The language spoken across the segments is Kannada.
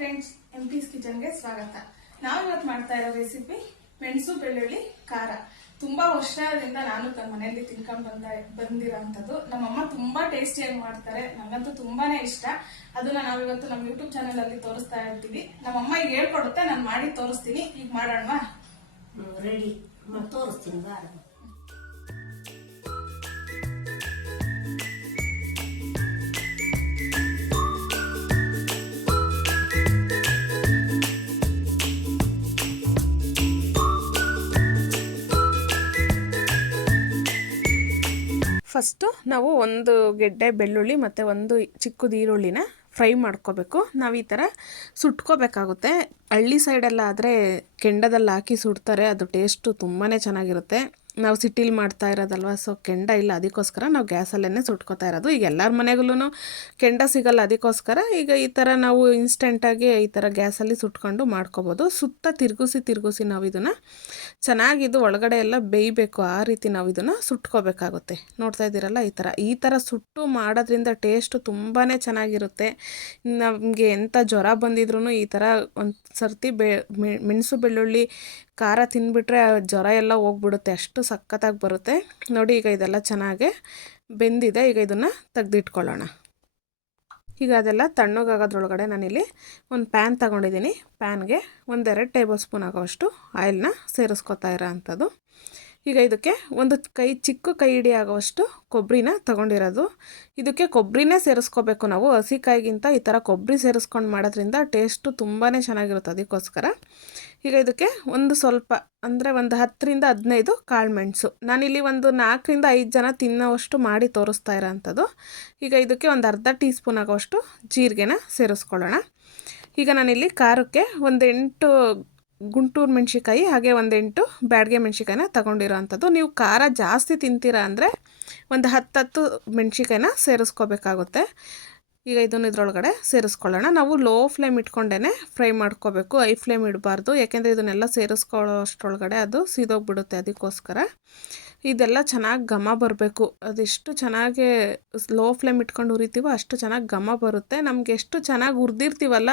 ಫ್ರೆಂಡ್ಸ್, ಎಂಪೀಸ್ ಕಿಚನ್ಗೆ ಸ್ವಾಗತ. ನಾವು ಇವತ್ತು ಮಾಡ್ತಾ ಇರೋ ರೆಸಿಪಿ ಮೆಣಸು ಬೆಳ್ಳುಳ್ಳಿ ಖಾರ. ತುಂಬಾ ವರ್ಷದಿಂದ ನಾನು ಮನೆಯಲ್ಲಿ ತಿನ್ಕೊಂಡು ಬಂದಿರೋಂಥದ್ದು. ನಮ್ಮಮ್ಮ ತುಂಬಾ ಟೇಸ್ಟಿಯಾಗಿ ಮಾಡ್ತಾರೆ, ನಂಗಂತೂ ತುಂಬಾನೇ ಇಷ್ಟ. ಅದನ್ನ ನಾವಿವತ್ತು ನಮ್ಮ ಯೂಟ್ಯೂಬ್ ಚಾನೆಲ್ ಅಲ್ಲಿ ತೋರಿಸ್ತಾ ಇರ್ತೀವಿ. ನಮ್ಮಮ್ಮ ಈಗ ಹೇಳ್ಕೊಡುತ್ತೆ, ನಾನು ಮಾಡಿ ತೋರಿಸ್ತೀನಿ. ಈಗ ಮಾಡೋಣ. ರೆಡಿ ತೋರಿಸ್ತೀನಿ. ಫಸ್ಟು ನಾವು ಒಂದು ಗೆಡ್ಡೆ ಬೆಳ್ಳುಳ್ಳಿ ಮತ್ತು ಒಂದು ಚಿಕ್ಕದು ಈರುಳ್ಳಿನ ಫ್ರೈ ಮಾಡ್ಕೋಬೇಕು. ನಾವು ಈ ಥರ ಸುಟ್ಕೋಬೇಕಾಗುತ್ತೆ. ಹಳ್ಳಿ ಸೈಡೆಲ್ಲ ಆದರೆ ಕೆಂಡದಲ್ಲಿ ಹಾಕಿ ಸುಡ್ತಾರೆ, ಅದು ಟೇಸ್ಟು ತುಂಬಾ ಚೆನ್ನಾಗಿರುತ್ತೆ. ನಾವು ಸಿಟಿಲಿ ಮಾಡ್ತಾ ಇರೋದಲ್ವ, ಸೊ ಕೆಂಡ ಇಲ್ಲ, ಅದಕ್ಕೋಸ್ಕರ ನಾವು ಗ್ಯಾಸಲ್ಲೇ ಸುಟ್ಕೋತಾ ಇರೋದು. ಈಗ ಎಲ್ಲರ ಮನೆಗೂ ಕೆಂಡ ಸಿಗಲ್ಲ, ಅದಕ್ಕೋಸ್ಕರ ಈಗ ಈ ಥರ ನಾವು ಇನ್ಸ್ಟೆಂಟಾಗಿ ಈ ಥರ ಗ್ಯಾಸಲ್ಲಿ ಸುಟ್ಕೊಂಡು ಮಾಡ್ಕೋಬೋದು. ಸುತ್ತ ತಿರುಗಿಸಿ ನಾವು ಇದನ್ನು ಚೆನ್ನಾಗಿದ್ದು ಒಳಗಡೆ ಎಲ್ಲ ಬೇಯಬೇಕು, ಆ ರೀತಿ ನಾವು ಇದನ್ನು ಸುಟ್ಕೋಬೇಕಾಗುತ್ತೆ. ನೋಡ್ತಾ ಇದ್ದೀರಲ್ಲ, ಈ ಥರ ಸುಟ್ಟು ಮಾಡೋದ್ರಿಂದ ಟೇಸ್ಟು ತುಂಬಾ ಚೆನ್ನಾಗಿರುತ್ತೆ. ನಮಗೆ ಎಂಥ ಜ್ವರ ಬಂದಿದ್ರೂ ಈ ಥರ ಒಂದು ಸರ್ತಿ ಮೆಣಸು ಬೆಳ್ಳುಳ್ಳಿ ಖಾರ ತಿಂದುಬಿಟ್ರೆ ಜ್ವರ ಎಲ್ಲ ಹೋಗ್ಬಿಡುತ್ತೆ, ಅಷ್ಟು ಸಖತ್ತಾಗಿ ಬರುತ್ತೆ. ನೋಡಿ, ಈಗ ಇದೆಲ್ಲ ಚೆನ್ನಾಗಿ ಬೆಂದಿದೆ. ಈಗ ಇದನ್ನು ತೆಗೆದಿಟ್ಕೊಳ್ಳೋಣ. ಈಗ ಅದೆಲ್ಲ ತಣ್ಣಗಾಗೋದ್ರೊಳಗಡೆ ನಾನಿಲ್ಲಿ ಒಂದು ಪ್ಯಾನ್ ತಗೊಂಡಿದ್ದೀನಿ. ಪ್ಯಾನ್ಗೆ 1-2 ಟೇಬಲ್ ಸ್ಪೂನ್ ಆಗೋವಷ್ಟು ಆಯಿಲ್ನ ಸೇರಿಸ್ಕೊತಾ ಇರೋ ಅಂಥದ್ದು. ಈಗ ಇದಕ್ಕೆ ಒಂದು ಚಿಕ್ಕ ಕೈ ಹಿಡಿ ಆಗೋವಷ್ಟು ಕೊಬ್ಬರಿನ ತೊಗೊಂಡಿರೋದು. ಇದಕ್ಕೆ ಕೊಬ್ಬರಿನೇ ಸೇರಿಸ್ಕೋಬೇಕು ನಾವು. ಹಸಿಕಾಯಿಗಿಂತ ಈ ಥರ ಕೊಬ್ಬರಿ ಸೇರಿಸ್ಕೊಂಡು ಮಾಡೋದ್ರಿಂದ ಟೇಸ್ಟು ತುಂಬಾ ಚೆನ್ನಾಗಿರುತ್ತೆ, ಅದಕ್ಕೋಸ್ಕರ. ಈಗ ಇದಕ್ಕೆ ಒಂದು ಸ್ವಲ್ಪ ಅಂದರೆ ಒಂದು 10-15 ಕಾಳು ಮೆಣಸು. ನಾನಿಲ್ಲಿ ಒಂದು 4-5 ಜನ ತಿನ್ನೋವಷ್ಟು ಮಾಡಿ ತೋರಿಸ್ತಾ ಇರೋ ಅಂಥದ್ದು. ಈಗ ಇದಕ್ಕೆ ಒಂದು ಅರ್ಧ ಟೀ ಸ್ಪೂನ್ ಆಗೋವಷ್ಟು ಜೀರಿಗೆನ ಸೇರಿಸ್ಕೊಳ್ಳೋಣ. ಈಗ ನಾನಿಲ್ಲಿ ಖಾರಕ್ಕೆ ಒಂದು 8 ಗುಂಟೂರು ಮೆಣಸಿಕಾಯಿ, ಹಾಗೆ ಒಂದು 8 ಬ್ಯಾಡಗೆ ಮೆಣಸಿಕಾಯಿನ ತೊಗೊಂಡಿರೋ ಅಂಥದ್ದು. ನೀವು ಖಾರ ಜಾಸ್ತಿ ತಿಂತೀರಾ ಅಂದರೆ ಒಂದು 10 ಮೆಣಸಿಕಾಯಿನ ಸೇರಿಸ್ಕೋಬೇಕಾಗುತ್ತೆ. ಈಗ ಇದನ್ನು ಇದರೊಳಗಡೆ ಸೇರಿಸ್ಕೊಳ್ಳೋಣ. ನಾವು ಲೋ ಫ್ಲೇಮ್ ಇಟ್ಕೊಂಡೇ ಫ್ರೈ ಮಾಡ್ಕೋಬೇಕು, ಹೈ ಫ್ಲೇಮ್ ಇಡಬಾರ್ದು. ಯಾಕೆಂದರೆ ಇದನ್ನೆಲ್ಲ ಸೇರಿಸ್ಕೊಳ್ಳೋ ಅಷ್ಟರೊಳಗಡೆ ಅದು ಸೀದೋಗ್ಬಿಡುತ್ತೆ, ಅದಕ್ಕೋಸ್ಕರ. ಇದೆಲ್ಲ ಚೆನ್ನಾಗಿ ಘಮ ಬರಬೇಕು. ಅದೆಷ್ಟು ಚೆನ್ನಾಗಿ ಲೋ ಫ್ಲೇಮ್ ಇಟ್ಕೊಂಡು ಹುರಿತೀವೋ ಅಷ್ಟು ಚೆನ್ನಾಗಿ ಘಮ ಬರುತ್ತೆ. ನಮಗೆ ಎಷ್ಟು ಚೆನ್ನಾಗಿ ಹುರಿದಿರ್ತೀವಲ್ಲ,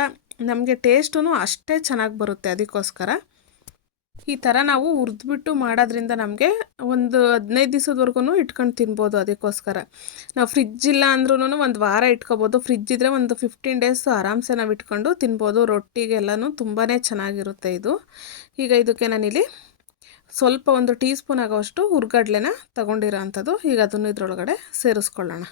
ನಮಗೆ ಟೇಸ್ಟೂ ಅಷ್ಟೇ ಚೆನ್ನಾಗಿ ಬರುತ್ತೆ, ಅದಕ್ಕೋಸ್ಕರ. ಈ ಥರ ನಾವು ಹುರಿದ್ಬಿಟ್ಟು ಮಾಡೋದ್ರಿಂದ ನಮಗೆ ಒಂದು 15 ದಿವಸದವರೆಗೂ ಇಟ್ಕೊಂಡು ತಿನ್ಬೋದು, ಅದಕ್ಕೋಸ್ಕರ. ನಾವು ಫ್ರಿಜ್ ಇಲ್ಲ ಅಂದ್ರೂ ಒಂದು ವಾರ ಇಟ್ಕೋಬೋದು. ಫ್ರಿಜ್ ಇದ್ದರೆ ಒಂದು 15 ಡೇಸ್ ಆರಾಮ್ಸೆ ನಾವು ಇಟ್ಕೊಂಡು ತಿನ್ಬೋದು. ರೊಟ್ಟಿಗೆಲ್ಲನೂ ತುಂಬಾ ಚೆನ್ನಾಗಿರುತ್ತೆ ಇದು. ಈಗ ಇದಕ್ಕೆ ನಾನಿಲ್ಲಿ ಸ್ವಲ್ಪ ಒಂದು ಟೀ ಸ್ಪೂನ್ ಆಗೋವಷ್ಟು ಹುರ್ಗಡ್ಲೆನ ತೊಗೊಂಡಿರೋ ಅಂಥದ್ದು. ಈಗ ಅದನ್ನು ಇದರೊಳಗಡೆ ಸೇರಿಸ್ಕೊಳ್ಳೋಣ.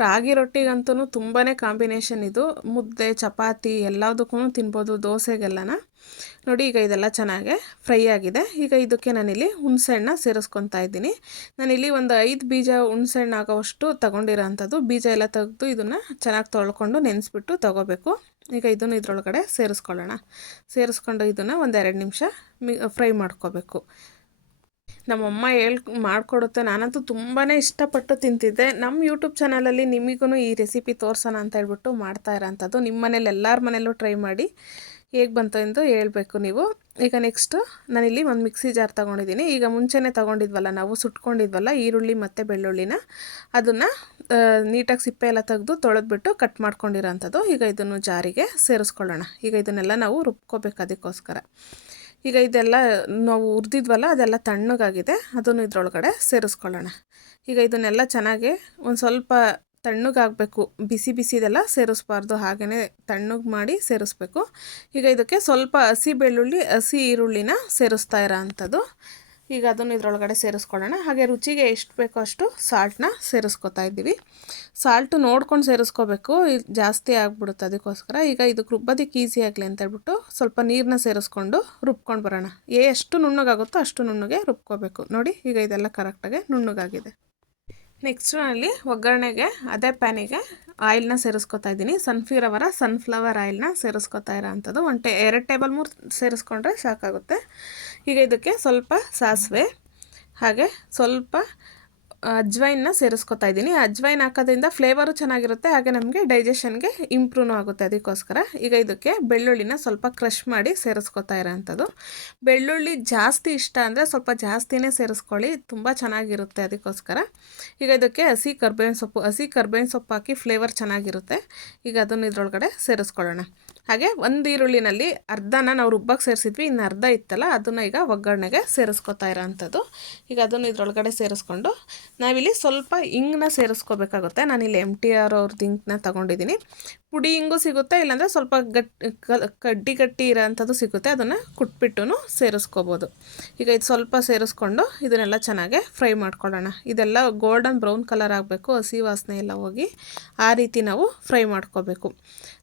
ರಾಗಿ ರೊಟ್ಟಿಗಂತೂ ತುಂಬಾ ಕಾಂಬಿನೇಷನ್ ಇದು. ಮುದ್ದೆ, ಚಪಾತಿ ಎಲ್ಲದಕ್ಕೂ ತಿನ್ಬೋದು, ದೋಸೆಗೆಲ್ಲನ. ನೋಡಿ, ಈಗ ಇದೆಲ್ಲ ಚೆನ್ನಾಗಿ ಫ್ರೈ ಆಗಿದೆ. ಈಗ ಇದಕ್ಕೆ ನಾನಿಲ್ಲಿ ಹುಣಸೆಹಣ್ಣ ಸೇರಿಸ್ಕೊತಾ ಇದ್ದೀನಿ. ನಾನಿಲ್ಲಿ ಒಂದು 5 ಬೀಜ ಹುಣಸೆಹಣ್ಣು ಆಗೋವಷ್ಟು ತೊಗೊಂಡಿರೋ ಅಂಥದ್ದು. ಬೀಜ ಎಲ್ಲ ತೆಗೆದು ಇದನ್ನು ಚೆನ್ನಾಗಿ ತೊಳ್ಕೊಂಡು ನೆನೆಸ್ಬಿಟ್ಟು ತೊಗೋಬೇಕು. ಈಗ ಇದನ್ನು ಇದರೊಳಗಡೆ ಸೇರಿಸ್ಕೊಂಡು ಇದನ್ನು ಒಂದು 2 ನಿಮಿಷ ಫ್ರೈ ಮಾಡ್ಕೋಬೇಕು. ನಮ್ಮಮ್ಮ ಮಾಡಿಕೊಡುತ್ತೆ. ನಾನಂತೂ ತುಂಬಾ ಇಷ್ಟಪಟ್ಟು ತಿಂತಿದ್ದೆ. ನಮ್ಮ ಯೂಟ್ಯೂಬ್ ಚಾನಲಲ್ಲಿ ನಿಮಗೂ ಈ ರೆಸಿಪಿ ತೋರಿಸೋಣ ಅಂತ ಹೇಳ್ಬಿಟ್ಟು ಮಾಡ್ತಾ ಇರೋಂಥದ್ದು. ನಿಮ್ಮ ಮನೇಲಿ ಎಲ್ಲರ ಮನೇಲೂ ಟ್ರೈ ಮಾಡಿ ಹೇಗೆ ಬಂತು ಎಂದು ಹೇಳಬೇಕು ನೀವು. ಈಗ ನೆಕ್ಸ್ಟು ನಾನಿಲ್ಲಿ ಒಂದು ಮಿಕ್ಸಿ ಜಾರ್ ತೊಗೊಂಡಿದ್ದೀನಿ. ಈಗ ಮುಂಚೆನೇ ತೊಗೊಂಡಿದ್ವಲ್ಲ, ನಾವು ಸುಟ್ಕೊಂಡಿದ್ವಲ್ಲ ಈರುಳ್ಳಿ ಮತ್ತು ಬೆಳ್ಳುಳ್ಳಿನ, ಅದನ್ನು ನೀಟಾಗಿ ಸಿಪ್ಪೆ ಎಲ್ಲ ತೆಗೆದು ತೊಳೆದ್ಬಿಟ್ಟು ಕಟ್ ಮಾಡ್ಕೊಂಡಿರೋ ಅಂಥದ್ದು. ಈಗ ಇದನ್ನು ಜಾರಿಗೆ ಸೇರಿಸ್ಕೊಳ್ಳೋಣ. ಈಗ ಇದನ್ನೆಲ್ಲ ನಾವು ರುಬ್ಕೋಬೇಕು, ಅದಕ್ಕೋಸ್ಕರ. ಈಗ ಇದೆಲ್ಲ ನಾವು ಹುರಿದಿದ್ವಲ್ಲ, ಅದೆಲ್ಲ ತಣ್ಣಗಾಗಿದೆ. ಅದನ್ನು ಇದರೊಳಗಡೆ ಸೇರಿಸ್ಕೊಳ್ಳೋಣ. ಈಗ ಇದನ್ನೆಲ್ಲ ಚೆನ್ನಾಗಿ ಒಂದು ಸ್ವಲ್ಪ ತಣ್ಣಗಾಗಬೇಕು, ಬಿಸಿದೆಲ್ಲ ಸೇರಿಸ್ಬಾರ್ದು, ಹಾಗೆಯೇ ತಣ್ಣಗೆ ಮಾಡಿ ಸೇರಿಸ್ಬೇಕು. ಈಗ ಇದಕ್ಕೆ ಸ್ವಲ್ಪ ಹಸಿ ಬೆಳ್ಳುಳ್ಳಿ, ಹಸಿ ಈರುಳ್ಳಿನ ಸೇರಿಸ್ತಾ ಇರೋ ಅಂಥದ್ದು. ಈಗ ಅದನ್ನು ಇದರೊಳಗಡೆ ಸೇರಿಸ್ಕೊಳ್ಳೋಣ. ಹಾಗೆ ರುಚಿಗೆ ಎಷ್ಟು ಬೇಕೋ ಅಷ್ಟು ಸಾಲ್ಟನ್ನ ಸೇರಿಸ್ಕೊತಾ ಇದ್ದೀವಿ. ಸಾಲ್ಟು ನೋಡ್ಕೊಂಡು ಸೇರಿಸ್ಕೋಬೇಕು, ಜಾಸ್ತಿ ಆಗಿಬಿಡುತ್ತೆ, ಅದಕ್ಕೋಸ್ಕರ. ಈಗ ಇದಕ್ಕೆ ರುಬ್ಬೋದಕ್ಕೆ ಈಸಿ ಆಗಲಿ ಅಂತ ಹೇಳ್ಬಿಟ್ಟು ಸ್ವಲ್ಪ ನೀರನ್ನ ಸೇರಿಸ್ಕೊಂಡು ರುಬ್ಕೊಂಡು ಬರೋಣ. ಎಷ್ಟು ನುಣ್ಣಗಾಗುತ್ತೋ ಅಷ್ಟು ನುಣ್ಣಗೆ ರುಬ್ಕೋಬೇಕು. ನೋಡಿ, ಈಗ ಇದೆಲ್ಲ ಕರೆಕ್ಟಾಗಿ ನುಣ್ಣಗಾಗಿದೆ. ನೆಕ್ಸ್ಟು ನಾನಲ್ಲಿ ಒಗ್ಗರಣೆಗೆ ಅದೇ ಪ್ಯಾನಿಗೆ ಆಯಿಲ್ನ ಸೇರಿಸ್ಕೊತಾ ಇದ್ದೀನಿ. ಸನ್ಫ್ಲವರ್ ಆಯಿಲ್ನ ಸೇರಿಸ್ಕೊತಾ ಇರೋ ಅಂಥದ್ದು. 2 ಟೇಬಲ್ 3 ಸೇರಿಸ್ಕೊಂಡ್ರೆ ಸಾಕಾಗುತ್ತೆ. ಈಗ ಇದಕ್ಕೆ ಸ್ವಲ್ಪ ಸಾಸಿವೆ, ಹಾಗೆ ಸ್ವಲ್ಪ ಅಜ್ವೈನ್ನ ಸೇರಿಸ್ಕೊತಾ ಇದ್ದೀನಿ. ಅಜ್ವೈನ್ ಹಾಕೋದ್ರಿಂದ ಫ್ಲೇವರು ಚೆನ್ನಾಗಿರುತ್ತೆ, ಹಾಗೆ ನಮಗೆ ಡೈಜೆಷನ್ಗೆ ಇಂಪ್ರೂವ್ ಆಗುತ್ತೆ, ಅದಕ್ಕೋಸ್ಕರ. ಈಗ ಇದಕ್ಕೆ ಬೆಳ್ಳುಳ್ಳಿನ ಸ್ವಲ್ಪ ಕ್ರಷ್ ಮಾಡಿ ಸೇರಿಸ್ಕೊತಾ ಇರೋ ಅಂಥದ್ದು. ಬೆಳ್ಳುಳ್ಳಿ ಜಾಸ್ತಿ ಇಷ್ಟ ಅಂದರೆ ಸ್ವಲ್ಪ ಜಾಸ್ತಿನೇ ಸೇರಿಸ್ಕೊಳ್ಳಿ, ತುಂಬ ಚೆನ್ನಾಗಿರುತ್ತೆ, ಅದಕ್ಕೋಸ್ಕರ. ಈಗ ಇದಕ್ಕೆ ಹಸಿ ಕರ್ಬೇವಿನ ಸೊಪ್ಪು ಹಾಕಿ ಫ್ಲೇವರ್ ಚೆನ್ನಾಗಿರುತ್ತೆ. ಈಗ ಅದನ್ನು ಇದರೊಳಗಡೆ ಸೇರಿಸ್ಕೊಳ್ಳೋಣ. ಹಾಗೆ ಒಂದು ಈರುಳ್ಳಿನಲ್ಲಿ ಅರ್ಧನ ನಾವು ರುಬ್ಬಕ್ಕೆ ಸೇರಿಸಿದ್ವಿ, ಇನ್ನು ಅರ್ಧ ಇತ್ತಲ್ಲ ಅದನ್ನು ಈಗ ಒಗ್ಗರಣೆಗೆ ಸೇರಿಸ್ಕೊತಾ ಇರೋ ಅಂಥದ್ದು. ಈಗ ಅದನ್ನು ಇದರೊಳಗಡೆ ಸೇರಿಸ್ಕೊಂಡು ನಾವಿಲ್ಲಿ ಸ್ವಲ್ಪ ಹಿಂಗನ್ನ ಸೇರಿಸ್ಕೋಬೇಕಾಗುತ್ತೆ. ನಾನಿಲ್ಲಿ MTR ಅವ್ರದ್ದು ಹಿಂಗನ್ನ ತೊಗೊಂಡಿದ್ದೀನಿ. ಪುಡಿ ಹಿಂಗು ಸಿಗುತ್ತೆ, ಇಲ್ಲಾಂದರೆ ಸ್ವಲ್ಪ ಗಟ್ಟಿ ಇರೋ ಅಂಥದ್ದು ಸಿಗುತ್ತೆ, ಅದನ್ನು ಕುಟ್ಬಿಟ್ಟು ಸೇರಿಸ್ಕೋಬೋದು. ಈಗ ಇದು ಸ್ವಲ್ಪ ಸೇರಿಸ್ಕೊಂಡು ಇದನ್ನೆಲ್ಲ ಚೆನ್ನಾಗಿ ಫ್ರೈ ಮಾಡ್ಕೊಳ್ಳೋಣ. ಇದೆಲ್ಲ ಗೋಲ್ಡನ್ ಬ್ರೌನ್ ಕಲರ್ ಆಗಬೇಕು, ಹಸಿ ವಾಸನೆ ಎಲ್ಲ ಹೋಗಿ ಆ ರೀತಿ ನಾವು ಫ್ರೈ ಮಾಡ್ಕೋಬೇಕು.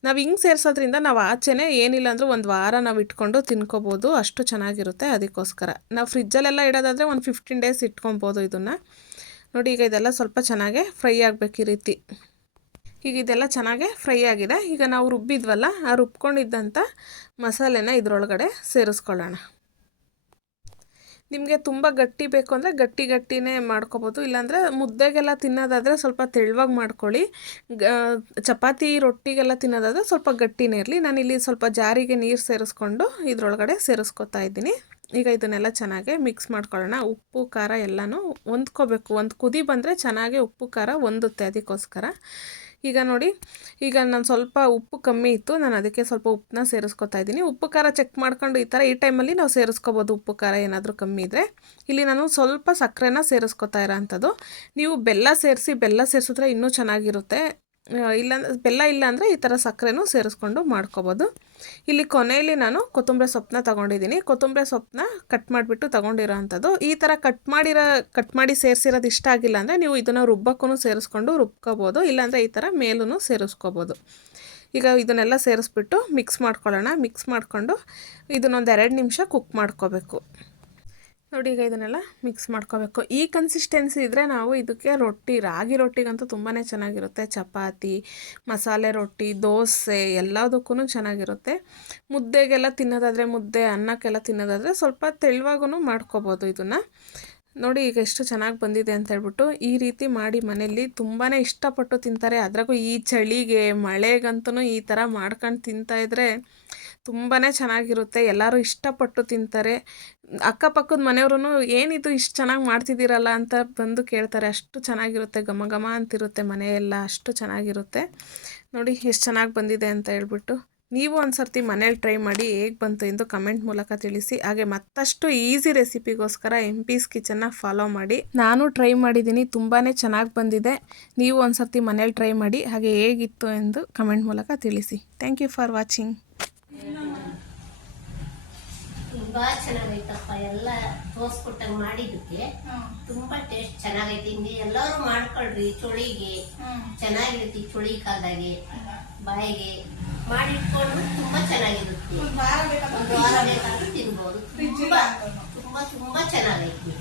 ನಾವು ಹಿಂಗೆ ಸೇರಿಸೋದ್ರಿಂದ ನಾವು ಆಚೆನೇ ಏನಿಲ್ಲ ಅಂದರೂ ಒಂದು ವಾರ ನಾವು ಇಟ್ಕೊಂಡು ತಿನ್ಕೋಬೋದು, ಅಷ್ಟು ಚೆನ್ನಾಗಿರುತ್ತೆ. ಅದಕ್ಕೋಸ್ಕರ ನಾವು ಫ್ರಿಜ್ಜಲ್ಲೆಲ್ಲ ಇಡೋದಾದರೆ ಒಂದು 15 ಡೇಸ್ ಇಟ್ಕೊಬೋದು ಇದನ್ನು. ನೋಡಿ ಈಗ ಇದೆಲ್ಲ ಸ್ವಲ್ಪ ಚೆನ್ನಾಗಿ ಫ್ರೈ ಆಗಬೇಕು ಈ ರೀತಿ. ಈಗ ಇದೆಲ್ಲ ಚೆನ್ನಾಗಿ ಫ್ರೈ ಆಗಿದೆ. ಈಗ ನಾವು ರುಬ್ಬಿದ್ವಲ್ಲ, ಆ ರುಬ್ಕೊಂಡಿದ್ದಂಥ ಮಸಾಲೆನ ಇದರೊಳಗಡೆ ಸೇರಿಸ್ಕೊಳ್ಳೋಣ. ನಿಮಗೆ ತುಂಬ ಗಟ್ಟಿ ಬೇಕು ಅಂದರೆ ಗಟ್ಟಿನೇ ಮಾಡ್ಕೊಬೋದು, ಇಲ್ಲಾಂದರೆ ಮುದ್ದೆಗೆಲ್ಲ ತಿನ್ನೋದಾದರೆ ಸ್ವಲ್ಪ ತೆಳುವಾಗಿ ಮಾಡ್ಕೊಳ್ಳಿ. ಚಪಾತಿ ರೊಟ್ಟಿಗೆಲ್ಲ ತಿನ್ನೋದಾದರೆ ಸ್ವಲ್ಪ ಗಟ್ಟಿನೇ ಇರಲಿ. ನಾನಿಲ್ಲಿ ಸ್ವಲ್ಪ ಜಾರಿಗೆ ನೀರು ಸೇರಿಸ್ಕೊಂಡು ಇದರೊಳಗಡೆ ಸೇರಿಸ್ಕೊತಾ ಇದ್ದೀನಿ. ಈಗ ಇದನ್ನೆಲ್ಲ ಚೆನ್ನಾಗಿ ಮಿಕ್ಸ್ ಮಾಡ್ಕೊಳ್ಳೋಣ. ಉಪ್ಪು ಖಾರ ಎಲ್ಲನೂ ಹೊಂದ್ಕೋಬೇಕು. ಒಂದು ಕುದಿ ಬಂದರೆ ಚೆನ್ನಾಗಿ ಉಪ್ಪು ಖಾರ ಹೊಂದುತ್ತೆ, ಅದಕ್ಕೋಸ್ಕರ. ಈಗ ನೋಡಿ, ಈಗ ನಾನು ಸ್ವಲ್ಪ ಉಪ್ಪು ಕಮ್ಮಿ ಇತ್ತು, ನಾನು ಅದಕ್ಕೆ ಸ್ವಲ್ಪ ಉಪ್ಪನ್ನ ಸೇರಿಸ್ಕೊತಾ ಇದ್ದೀನಿ. ಉಪ್ಪು ಖಾರ ಚೆಕ್ ಮಾಡ್ಕೊಂಡು ಈ ಟೈಮಲ್ಲಿ ನಾವು ಸೇರಿಸ್ಕೋಬೋದು. ಉಪ್ಪು ಖಾರ ಏನಾದರೂ ಕಮ್ಮಿ ಇದ್ದರೆ. ಇಲ್ಲಿ ನಾನು ಸ್ವಲ್ಪ ಸಕ್ಕರೆನ ಸೇರಿಸ್ಕೊತಾ ಇರೋ ಅಂಥದ್ದು. ನೀವು ಬೆಲ್ಲ ಸೇರಿಸಿದ್ರೆ ಇನ್ನೂ ಚೆನ್ನಾಗಿರುತ್ತೆ. ಬೆಲ್ಲ ಇಲ್ಲ ಅಂದರೆ ಈ ಥರ ಸಕ್ಕರೆನೂ ಸೇರಿಸ್ಕೊಂಡು ಮಾಡ್ಕೋಬೋದು. ಇಲ್ಲಿ ಕೊನೆಯಲ್ಲಿ ನಾನು ಕೊತ್ತಂಬರಿ ಸೊಪ್ಪನ್ನ ತೊಗೊಂಡಿದ್ದೀನಿ. ಕೊತ್ತಂಬರಿ ಸೊಪ್ಪನ್ನ ಕಟ್ ಮಾಡಿಬಿಟ್ಟು ತೊಗೊಂಡಿರೋ ಅಂಥದ್ದು. ಈ ಥರ ಕಟ್ ಮಾಡಿ ಸೇರಿಸಿರೋದು ಇಷ್ಟ ಆಗಿಲ್ಲ ಅಂದರೆ ನೀವು ಇದನ್ನು ರುಬ್ಬಕ್ಕೂ ಸೇರಿಸ್ಕೊಂಡು ರುಬ್ಕೋಬೋದು, ಇಲ್ಲಾಂದರೆ ಈ ಥರ ಮೇಲೂ ಸೇರಿಸ್ಕೋಬೋದು. ಈಗ ಇದನ್ನೆಲ್ಲ ಸೇರಿಸ್ಬಿಟ್ಟು ಮಿಕ್ಸ್ ಮಾಡ್ಕೊಳ್ಳೋಣ. ಮಿಕ್ಸ್ ಮಾಡಿಕೊಂಡು ಇದನ್ನೊಂದು 2 ನಿಮಿಷ ಕುಕ್ ಮಾಡ್ಕೋಬೇಕು. ನೋಡಿ ಈಗ ಇದನ್ನೆಲ್ಲ ಮಿಕ್ಸ್ ಮಾಡ್ಕೋಬೇಕು. ಈ ಕನ್ಸಿಸ್ಟೆನ್ಸಿ ಇದ್ದರೆ ನಾವು ಇದಕ್ಕೆ ರಾಗಿ ರೊಟ್ಟಿಗಂತೂ ತುಂಬಾ ಚೆನ್ನಾಗಿರುತ್ತೆ. ಚಪಾತಿ, ಮಸಾಲೆ ರೊಟ್ಟಿ, ದೋಸೆ ಎಲ್ಲದಕ್ಕೂ ಚೆನ್ನಾಗಿರುತ್ತೆ. ಮುದ್ದೆಗೆಲ್ಲ ತಿನ್ನೋದಾದರೆ, ಅನ್ನಕ್ಕೆಲ್ಲ ತಿನ್ನೋದಾದರೆ ಸ್ವಲ್ಪ ತೆಳುವಾಗೂ ಮಾಡ್ಕೋಬೋದು ಇದನ್ನು. ನೋಡಿ ಈಗ ಎಷ್ಟು ಚೆನ್ನಾಗಿ ಬಂದಿದೆ ಅಂತ ಹೇಳ್ಬಿಟ್ಟು ಈ ರೀತಿ ಮಾಡಿ ಮನೆಯಲ್ಲಿ ತುಂಬಾ ಇಷ್ಟಪಟ್ಟು ತಿಂತಾರೆ. ಅದ್ರಾಗೂ ಈ ಚಳಿಗೆ ಮಳೆಗಂತೂ ಈ ಥರ ಮಾಡ್ಕೊಂಡು ತಿಂತಾಯಿದ್ರೆ ತುಂಬಾ ಚೆನ್ನಾಗಿರುತ್ತೆ. ಎಲ್ಲರೂ ಇಷ್ಟಪಟ್ಟು ತಿಂತಾರೆ. ಅಕ್ಕಪಕ್ಕದ ಮನೆಯವ್ರೂ ಏನಿದು ಇಷ್ಟು ಚೆನ್ನಾಗಿ ಮಾಡ್ತಿದ್ದೀರಲ್ಲ ಅಂತ ಬಂದು ಕೇಳ್ತಾರೆ. ಅಷ್ಟು ಚೆನ್ನಾಗಿರುತ್ತೆ, ಘಮ ಘಮ ಅಂತಿರುತ್ತೆ ಮನೆಯೆಲ್ಲ, ಅಷ್ಟು ಚೆನ್ನಾಗಿರುತ್ತೆ. ನೋಡಿ ಎಷ್ಟು ಚೆನ್ನಾಗಿ ಬಂದಿದೆ ಅಂತ ಹೇಳ್ಬಿಟ್ಟು ನೀವು ಒಂದು ಸರ್ತಿ ಮನೇಲಿ ಟ್ರೈ ಮಾಡಿ ಹೇಗೆ ಬಂತು ಎಂದು ಕಮೆಂಟ್ ಮೂಲಕ ತಿಳಿಸಿ. ಹಾಗೆ ಮತ್ತಷ್ಟು ಈಸಿ ರೆಸಿಪಿಗೋಸ್ಕರ MP's ಕಿಚನ್ನ ಫಾಲೋ ಮಾಡಿ. ನಾನು ಟ್ರೈ ಮಾಡಿದ್ದೀನಿ, ತುಂಬಾ ಚೆನ್ನಾಗಿ ಬಂದಿದೆ. ನೀವು ಒಂದು ಸರ್ತಿ ಮನೇಲಿ ಟ್ರೈ ಮಾಡಿ, ಹಾಗೆ ಹೇಗಿತ್ತು ಎಂದು ಕಮೆಂಟ್ ಮೂಲಕ ತಿಳಿಸಿ. Thank you for watching. ತುಂಬಾ ಚೆನ್ನಾಗೈತಪ್ಪ, ಎಲ್ಲ ತೋರ್ಸ್ಕೊಟ್ಟಂಗ್ ಮಾಡಿದ್ದಕ್ಕೆ ತುಂಬಾ ಟೇಸ್ಟ್ ಚೆನ್ನಾಗೈತಿ. ಹಿಂಗೆ ಎಲ್ಲರೂ ಮಾಡ್ಕೊಳ್ರಿ, ಚಳಿಗೆ ಚೆನ್ನಾಗಿರುತ್ತೆ. ಚಳಿ ಕಾಲದಾಗೆ ಬಾಯಿಗೆ ಮಾಡಿಟ್ಕೊಂಡು ತುಂಬಾ ಚೆನ್ನಾಗಿರುತ್ತೆ. ಒಂದು ವಾರ ಬೇಕಾದ್ರೂ ತಿನ್ಬೋದು. ತುಂಬಾ ತುಂಬಾ ತುಂಬಾ ಚೆನ್ನಾಗೈತಿ.